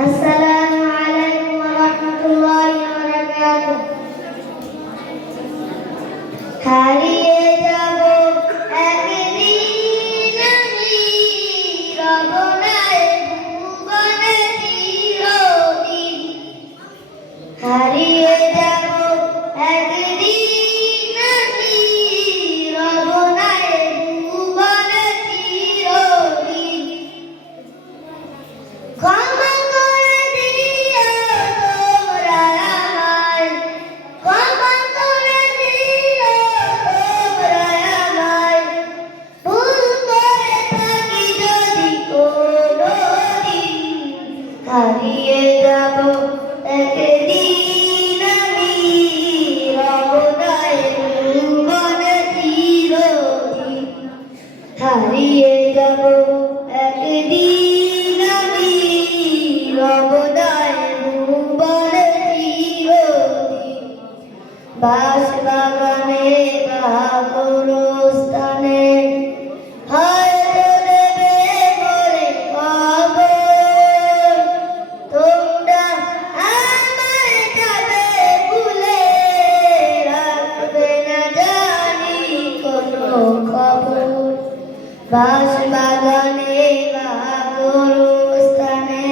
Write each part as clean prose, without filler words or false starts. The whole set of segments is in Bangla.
আসসালামু আলাইকুম ওয়া রাহমাতুল্লাহি ওয়া বারাকাতুহু। হারিয়ে যাব একদিন আমি রবনায় ভুবনে চিরদিন। হারিয়ে যাব একদিন আমি রবনায় ভুবনে চিরদিন। ক্ষমা করে দিও তোমরা আমায়, ক্ষমা করে দিও তোমরা আমায়, ভুল করে থাকি যদি কোনোদিন। হারিয়ে যাব একদিন আমি রবনায় ভুবনে চিরদিন। হারিয়ে যাব একদিন আমি রবনায় ভুবনে চিরদিন। বাঁশবাগানে বা গোরস্থানে হয়তো দেবে মোরে কবর। তোমরা আমায় যাবে ভুলে, রাখবে না জানি কোনো খবর। বাঁশবাগানে বা গোরস্থানে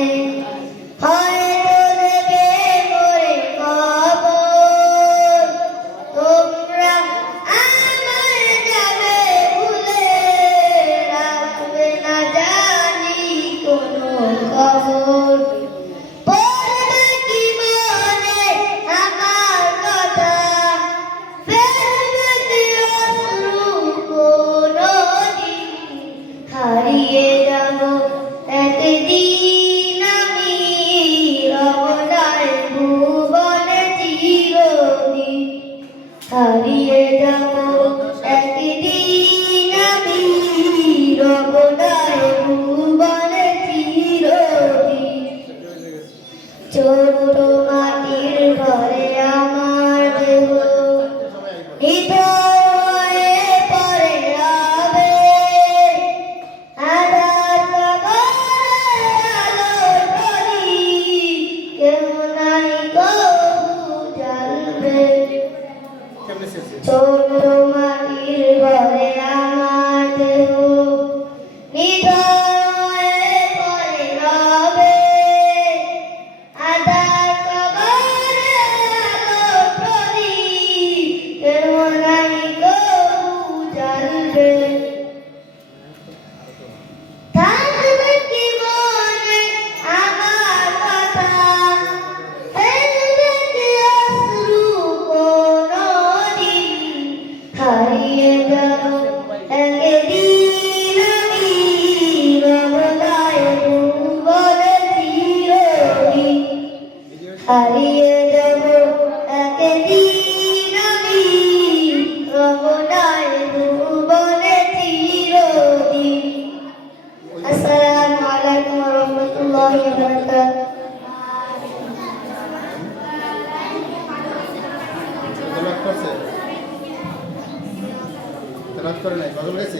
হয়তো দেবে মোরে কবর। তোমরা আমায় যাবে ভুলে, রাখবে না জানি কোনো খবর। পড়বে কি মনে আমার কথা, ফেলবে কি অশ্রু কোনোদিন। হারিয়ে যাব একদিন আমি রবনায় ভুবনে চিরদিন। হারিয়ে যাব একদিন আমি রবনায় ভুবনে চিরদিন। ছোট মাটির ঘরে আমার দেহ হৃদয়ে পড়ে রবে। আধার কবরে আলোর প্রদীপ কেউ নাই কবু জ্বালবে। ছোট মাটির ঘরে আমার দেহ হৃদয়ে পড়ে রবে। আধার কবরে আলোর প্রদীপ কেউ নাই কবু জ্বালবে। থাকবে কি মনে আমার কথা, ফেলবে কি অশ্রু কোনোদিন। হারিয়ে যাব একদিন আমি রবনায় ভুবনে চিরদিন। হারিয়ে যাব একদিন আমি রবনায় ভুবনে চিরদিন। আসসালামু আলাইকুম ওয়া রাহমাতুল্লাহি ওয়া বারাকাতুহু। তেলাওয়াত করে নাই, গজল গেছে?